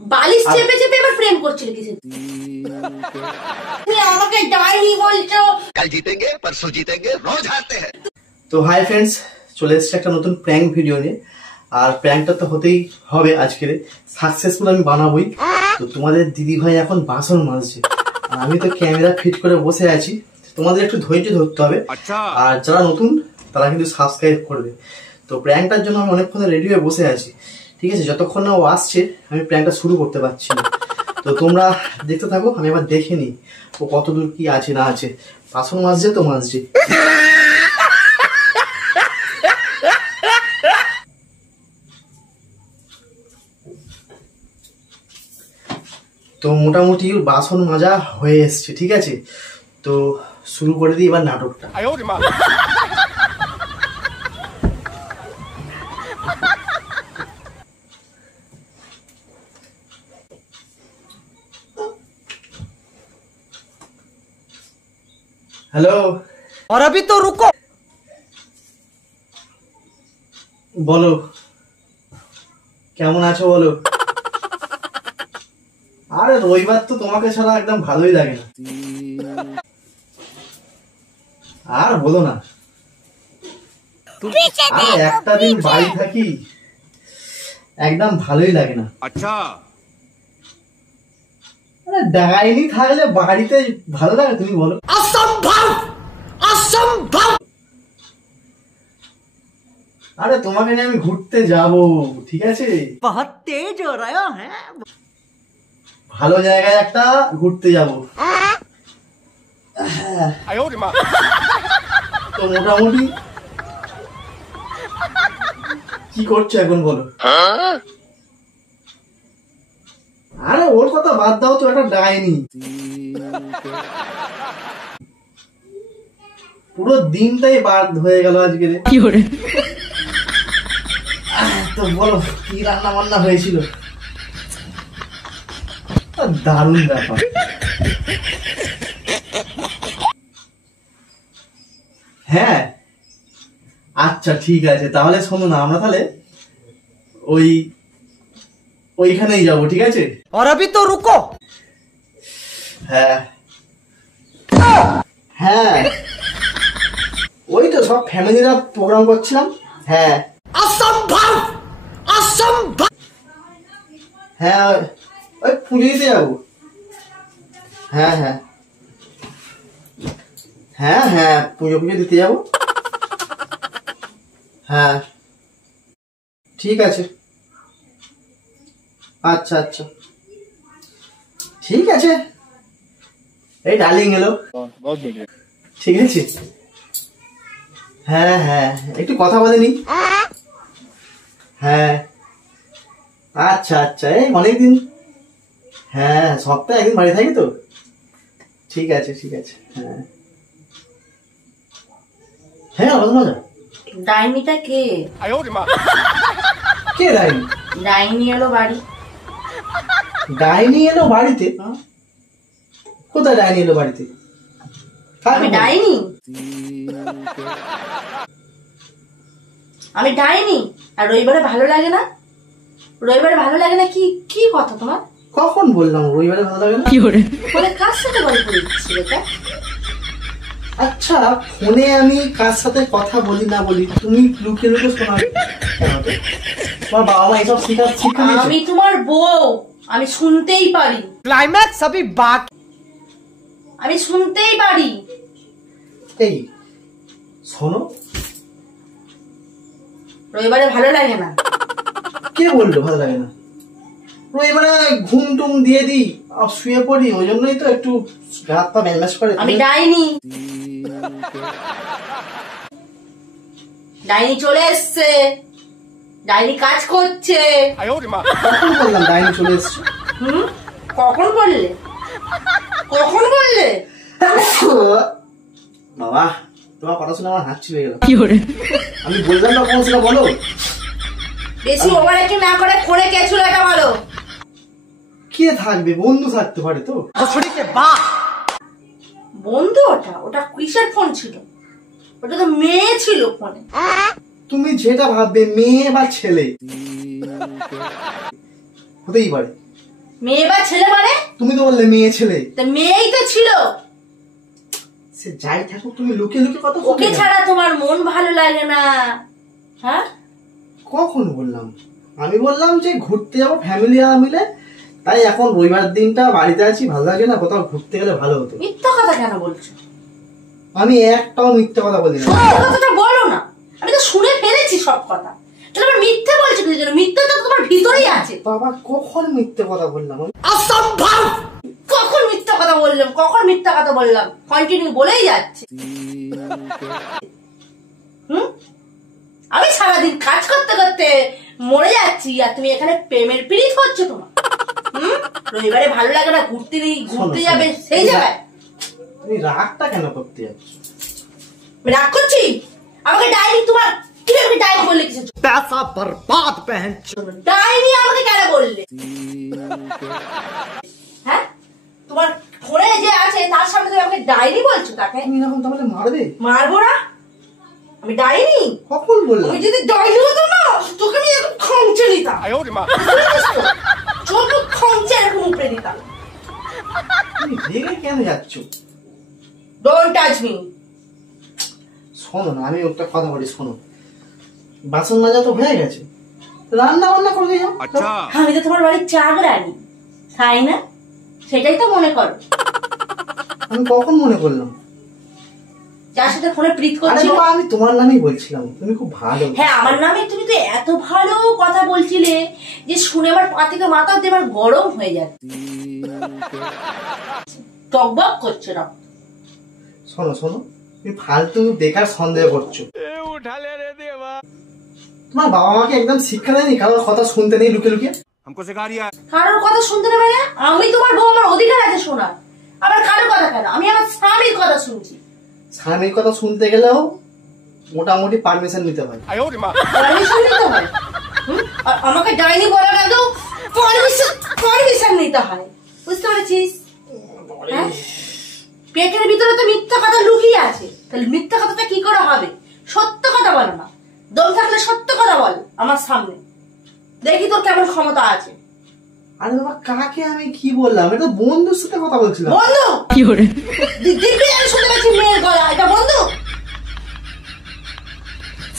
বালিশ চেপে চেপে এবার প্রেম করছিল কিছু। তুমি আমাকে ডাইনি বলছো। কাল জিতেंगे परसों जीतेंगे रोज हारते हैं। তো হাই ফ্রেন্ডস, চলে এসেছে একটা নতুন প্র্যাঙ্ক ভিডিও নিয়ে। আর প্র্যাঙ্কটা তো হতেই হবে, আজকের সাকসেসফুল আমি বানাবোই। তো তোমাদের দিদি ভাই এখন বাসন মাজছে, আর আমি তো ক্যামেরা ফিট করে বসে আছি। তোমাদের একটু ধৈর্য ধরতে হবে, আর যারা নতুন তারা কিন্তু সাবস্ক্রাইব করবে। তো প্র্যাঙ্কটার জন্য আমি অনেকক্ষণ রেডি হয়ে বসে আছি, ঠিক আছে? যতক্ষণ না ও আসছে আমি প্র্যাঙ্কটা শুরু করতে পারছি না। তো তোমরা দেখতে থাকো, আমি এবার দেখে নিই ও কতদূর কি আছে না আছে। বাসন মাজছে তো মাজছে। তো মোটামুটি বাসন মাজা হয়ে এসছে, ঠিক আছে? তো শুরু করে দিই এবার নাটকটা। হ্যালো, और अभी तो रुको। বলো কেমন আছো বলো। আরে রবিবার তো তোমাকে ছাড়া একদম ভালোই লাগে না। আর বলো না, আরে একটা দিন বাড়ি থাকি একদম ভালোই লাগে না। अच्छा আরে ডাইনি থাকলে বাড়িতে ভালো লাগে তুমি বলো? असंभव असंभव। আরে তোমাকে নিয়ে আমি ঘুরতে যাব, ঠিক আছে? बहुत तेज हो रहा है। ভালো জায়গায় একটা ঘুরতে যাব। তো মোটামুটি কি করছো এখন বলো? আরে ওর কথা বাদ দাও তো, একটা ডাইনি। পুরো দিনটাই বাদ হয়ে গেল আজকে। তো বলো কি রান্না বান্না হয়েছিল? দারুণ ব্যাপার। হ্যাঁ আচ্ছা ঠিক আছে, তাহলে শোনো না, আমরা তাহলে ওইখানেই যাবো, ঠিক আছে? और अभी तो रुको। হ্যাঁ হ্যাঁ, ওই তো সব ফ্যামিলিরা প্রোগ্রাম করছিলাম। হ্যাঁ असंभव असंभव। হ্যাঁ, ওই পুজো দিতে যাবো। হ্যাঁ হ্যাঁ হ্যাঁ হ্যাঁ, পুজো দিতে যাবো। হ্যাঁ ঠিক আছে, আচ্ছা আচ্ছা ঠিক আছে। এই ডার্লিং এলো, ঠিক আছে? হ্যাঁ হ্যাঁ, একটু কথা বলে নি। হ্যাঁ আচ্ছা আচ্ছা, এই অনেকদিন। হ্যাঁ সপ্তাহে একদিন বাড়ি থাকি তো। ঠিক আছে ঠিক আছে। হ্যাঁ হ্যাঁ, মজা। ডাইনিটা কে? কে ডাইনি? ডাইনি এলো বাড়ি। ডাইনি এলো বাড়িতে? কোথায় ডাইনি এলো বাড়িতে? আমি ডাইনি? আমি ডাইনি? আর রবিবারে ভালো লাগে না? রবিবারে ভালো লাগে না? কি কি কথা তোমার? কখন বললাম রবিবারে ভালো লাগে না? বলে কার সাথে গল্প দিচ্ছি এটা? আচ্ছা ফোনে আমি কার সাথে কথা বলি না বলি তুমি লুকিয়ে লুকিয়ে শোনা? তোমার বাবা মা এইসব শিক্ষা দিয়েছে? আমি তোমার বউ, আমি শুনতেই পারি। क्लाइमैक्स अभी बाकी। আমি শুনতেই পারি। এই শোনো, রবিবারে ভালো লাগে না? কে বললো ভালো লাগে না? রবিবারে ঘুম টুম দিয়ে দিই আর শুয়ে পড়ি, ওই জন্যই তো একটু হাত পা ম্যাচ করে। আমি ডাইনি? ডাইনি চলে এসছে, ডাইনি কাজ করছে। কখন বললাম ডাইনি চলে এসছে? কখন বললে? কখন বললে? বাবা তোমার কথা শুনে আমার হাত ছিঁড়ে গেল। আমি বললাম না কোন ছিল বলো? বেশি ওভার অ্যাক্টিং না করে ফোনে কে ছিল এটা বলো। কে থাকবে? বন্ধু থাকতে পারে তো। বন্ধু? ওটা কিসের ফোন ছিল? ওটা তো মেয়ে ছিল ফোনে। তুমি যেটা ভাববে মেয়ে বা ছেলে হতেই পারে, মেয়ে বা ছেলে মানে? তুমি তো বললে মেয়ে ছেলে। তা মেয়েই তো ছিল। সে যাই থাকুক, তুমি লুকিয়ে লুকিয়ে কথা বলছো। ওকে ছাড়া তোমার মন ভালো লাগে না? হ্যাঁ, কখন বললাম? আমি বললাম যে ঘুরতে যাবো ফ্যামিলি মিলে, তাই এখন রবিবার দিনটা বাড়িতে আছি, ভালো লাগে না, কোথাও ঘুরতে গেলে ভালো হতো। মিথ্যা কথা কেন বলছো? আমি একটাও মিথ্যে কথা বলি না। সত্যি কথাটা বলো না, আমি তো শুনে ফেলেছি সব কথা। তাহলে আবার মিথ্যে বলছো কি জন্য? মিথ্যা তো তোমার ভিতরেই আছে। বাবা, কখন মিথ্যে কথা বললাম আমি? असंभव। কখন মিথ্যা কথা বললাম? কখন মিথ্যা কথা বললাম? কন্টিনিউ বলেই যাচ্ছে। আমি সারাদিন কাজ করতে করতে মরে যাচ্ছি, আর তুমি এখানে প্রেমের পিড়িত করছো তোমার। রবিবারে ভালো লাগে না, ঘুরতে যাবে সেই জায়গায় তুমি রাগটা কেন করতে যাচ্ছ? আমি রাগ করছি? আমাকে ডায়েরি তোমার কিভাবে ডায়েরি বললে কিছু? पैसा बर्बाद बहन। ডায়েরি আমাকে কেন বললে? হ্যাঁ, তোমার ফোনে যে আছে তার সামনে তুমি আমাকে ডায়েরি বলছো? তাকে তুমি এরকম তাহলে মারবে? মারবো না, আমি ডাইনি। কখন বললাম? আমি যদি ডাইনি হতো না, তোকে আমি এরকম খংচে নিতাম। চোখ খংচে এরকম উপরে দিতাম। তুমি রেগে কেন যাচ্ছ? Don't touch me. শোনো না, আমি একটা কথা বলি, শোনো। বাসন মাজা তো হয়ে গেছে, রান্না বান্না করে যাও। আমি তো তোমার বাড়ির চাকরানি, তাই না? সেটাই তো মনে করো। আমি কখন মনে করলাম? যার সাথে ফোনে প্রীত আরে করছিলে। বাবা, আমি তোমার নামেই বলছিলাম, তুমি খুব ভালো। হ্যাঁ, আমার নামে তুমি তো এত ভালো কথা বলছিলে যে শুনে আমার পা থেকে মাথা অব্দি আমার গরম হয়ে যাচ্ছে, টকবক করছে না। শোনো শোনো, তুমি ফালতু বেকার সন্দেহ করছো। তোমার বাবা মাকে একদম শিক্ষা দেয়নি কারোর কথা শুনতে নেই লুকিয়ে লুকিয়ে? কারোর কথা শুনতে নেবে না? আমি তোমার বউ, আমার অধিকার আছে শোনার। আবার কারোর কথা কেন? আমি আমার স্বামীর কথা শুনছি। স্বামীর কথা শুনতে গেলেও মোটামুটি পারমিশন নিতে হয়। পারমিশন নিতে হয়? আর আমাকে ডাইনি বলার আগেও পারমিশন নিতে হয়, বুঝতে পেরেছিস? হ্যাঁ, পেটের ভিতরে তো মিথ্যা কথা লুকিয়ে আছে, তাহলে মিথ্যা কথাটা কি করে হবে? সত্য কথা বলো না, দম থাকলে সত্য কথা বল আমার সামনে, দেখি তোর কেমন ক্ষমতা আছে। আরে বাবা, কাকে আমি কি বললাম? এটা বন্ধুর সাথে কথা বলছিলাম। বন্ধু কি করে? দিব্যি আমি শুনতে পাচ্ছি মেয়ের গলা, এটা বন্ধু?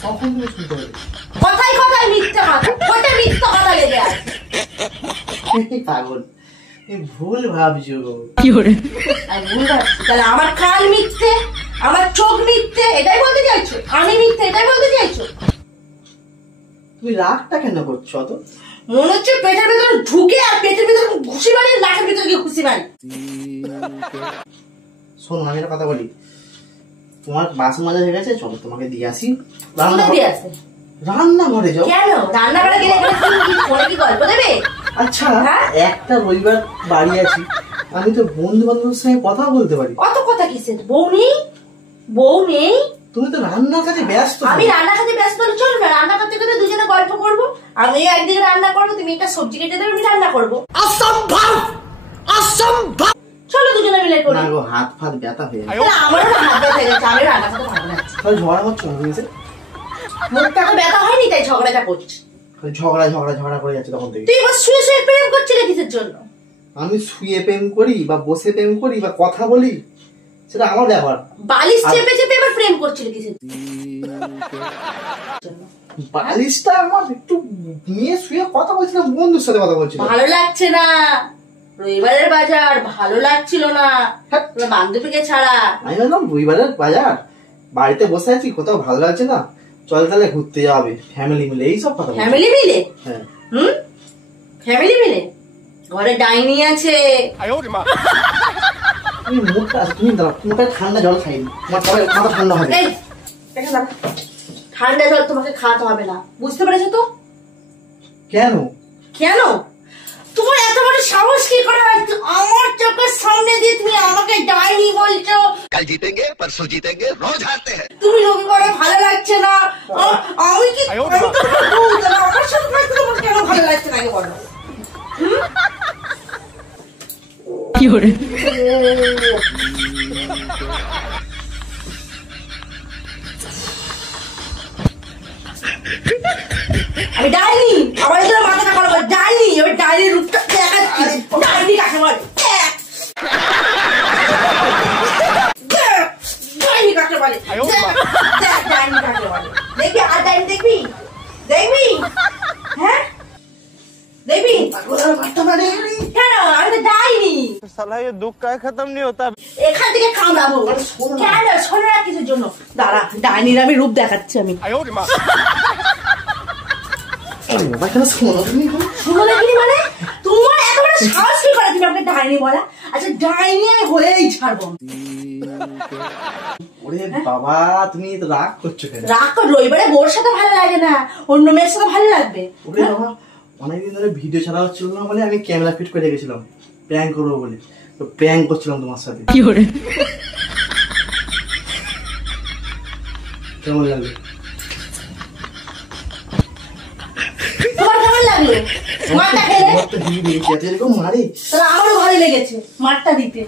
কখন তুমি শুনতে পাবে? কথায় কথায় মিথ্যা কথা, কোথায় মিথ্যা কথা লেগে আছে? পাগল, ভুল ভাবছো। কি করে? আমি ভুল ভাবছি? তাহলে আমার কান মিথ্যে, আমার চোখ মিথ্যে, এটাই বলতে চাইছো? আমি মিথ্যে, এটাই বলতে চাইছো? তুমি রাগটা কেন করছো অত? মনে হচ্ছে পেটের ভেতরে ঢুকে আর পেটের ভেতরে ঘুষি মারি, নাকের ভেতরে গিয়ে ঘুষি মারি। শোনো, আমি একটা কথা বলি। তোমার বাসন মাজা হয়ে গেছে, চলো তোমাকে দিয়ে আসি। রান্নাঘরে যাও। কেন? রান্নাঘরে গেলে ফোনে কি গল্প দেবে? আচ্ছা, একটা রবিবার বাড়ি আছি, আমি তো বন্ধু বান্ধবের সঙ্গে কথা বলতে পারি। অত কথা কিসের? বউ নেই? বউ নেই? তুমি তো রান্নার কাজে ব্যস্ত। আমি রান্নার কাজে ব্যস্ত হলে চলবে না? রান্না করতে করতে দুজনে গল্প করবো। আমি একদিকে রান্না করবো, তুমি একটা সবজি কেটে দেবে, আমি রান্না করবো। असंभव। असंभव। চলো দুজনে মিলে করি। না গো, হাত ফাত ব্যথা হয়ে গেছে। আমারও না হাত ব্যথা হয়ে গেছে, আমি রান্না করতে পারবো না। তাহলে ঝগড়া করছো না তুমি? মুখটা তো ব্যথা হয়নি তাই ঝগড়াটা করছি। ঝগড়া ঝগড়া ঝগড়া করে যাচ্ছে তখন থেকে। তুই এবার শুয়ে শুয়ে প্রেম করছিলে কিসের জন্য? আমি শুয়ে প্রেম করি বা বসে প্রেম করি বা কথা বলি, সেটা আমার ব্যাপার। বালিশ চেপে চেপে এবার প্রেম করছিলে কিসের জন্য? বালিশটা আমার একটু নিয়ে শুয়ে কথা বলছিলাম, বন্ধুর সাথে কথা বলছিলাম। ভালো লাগছে না, রবিবারের বাজার ভালো লাগছিল না, বান্ধবীকে ছাড়া। আমি বললাম রবিবারের বাজার, বাড়িতে বসে আছি, কোথাও ভালো লাগছে না, চল তাহলে ঘুরতে যাবে ফ্যামিলি মিলে, এইসব কথা। ফ্যামিলি মিলে? হ্যাঁ। ফ্যামিলি মিলে? ঘরে ডাইনি আছে। তুমি মুখটা, তুমি দাঁড়াও, মুখে ঠান্ডা জল খাইনি, তোমার পরে মাথা ঠান্ডা হবে। এই দেখে দাঁড়া, ঠান্ডা জল তোমাকে খাওয়াতে হবে না, বুঝতে পেরেছো তো? কেন? কেন? তোমার এত বড় সাহস কি করে হয় আমার চোখের সামনে দিয়ে তুমি আমাকে ডাইনি বলছো? कल जीतेंगे परसों जीतेंगे रोज हारते हैं। তুমি রবিবারে ভালো লাগছে না, আমি কি আমি তো বলতে না, আমার সাথে থাকতে তোমার কেন ভালো লাগছে না আগে বলো। কি করে? আমি ডাইনি, আমার এখানে মাথাটা খারাপ, ডাইনি, আমি ডাইনির রূপটা দেখাচ্ছি। মারতে পারে কেন আমি তো ডাইনি साला ये दुख का खत्म नहीं होता। এখান থেকে কামড়াবো কেন শোনো না কিছুর জন্য দাঁড়া ডাইনির আমি রূপ দেখাচ্ছি আমি আরে বাবা কেন শোনো তুমি শুনো দেখিনি মানে তোমার এত বড় সাহস কি করে তুমি আমাকে ডাইনি বলা আচ্ছা ডাইনি আমি হয়েই ছাড়বো ওরে বাবা তুমি তো রাগ করছো কেন রাগ করে রবিবারে বোর সাথে ভালো লাগে না অন্য মেয়ের সাথে ভালো লাগবে ওরে বাবা অনেকদিন ধরে ভিডিও ছাড়া হচ্ছিল না বলে আমি ক্যামেরা ফিট করে রেখেছিলাম প্র্যাঙ্ক করবো বলে তো প্র্যাঙ্ক করছিলাম তোমার সাথে কি করে কেমন লাগলো তোমার কেমন লাগলো মারটা খেলে আমার তো দিয়ে দিয়েছি এত এরকম মারে তাহলে আমারও ভালো লেগেছে মারটা দিতে